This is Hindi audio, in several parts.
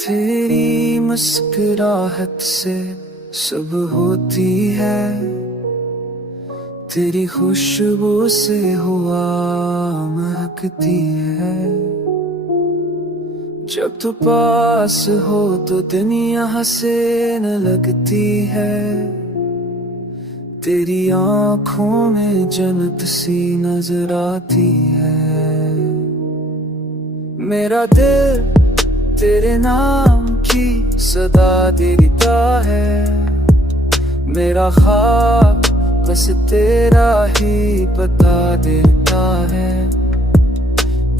तेरी मुस्कुराहट से सुबह होती है, तेरी खुशबू से हुआ महकती है। जब तू पास हो तो दुनिया हंसने लगती है, तेरी आँखों में जन्नत सी नजर आती है। मेरा दिल तेरे नाम की सदा देता है, मेरा ख्वाब बस तेरा ही बता देता है।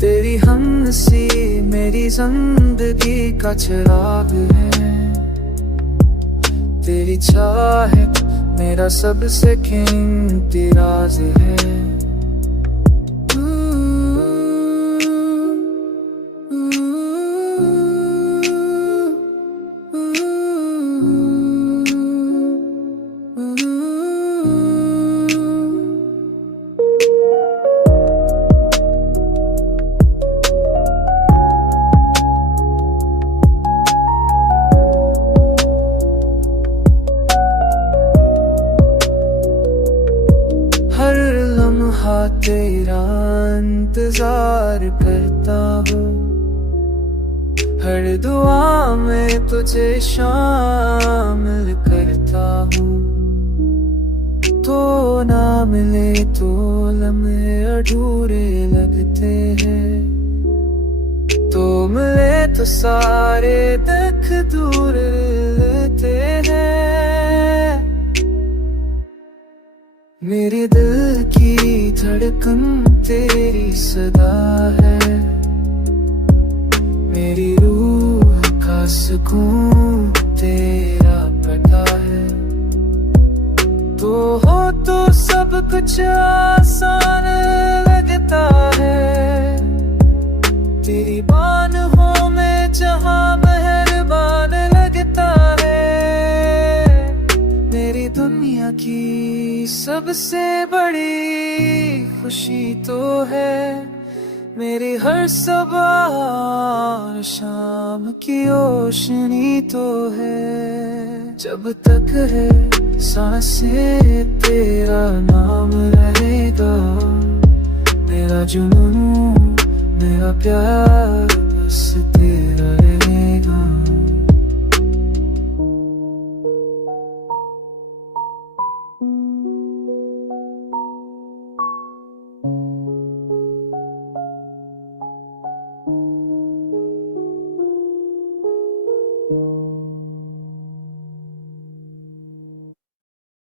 तेरी हंसी मेरी जिंदगी का चिराग है, तेरी चाहत मेरा सबसे कीमती राज है। तेरा इंतजार करता हूँ, हर दुआ में तुझे शामिल करता हूँ। तो ना मिले तो लम्हे अधूरे लगते हैं, तो मिले तो सारे दुख दूर लेते हैं। मेरे दिल की धड़कन तेरी सदा है, मेरी रूह का सुकून तेरा पता है। तो हो तो सब कुछ आसान लगता है, तेरी बाहों में जहां मेहरबान लगता है। मेरी दुनिया की सबसे बड़ी खुशी तो है, मेरी हर सुबह और शाम की रोशनी तो है। जब तक है सांसें तेरा नाम रहेगा, मेरा जुनून मेरा प्यार बस तेरा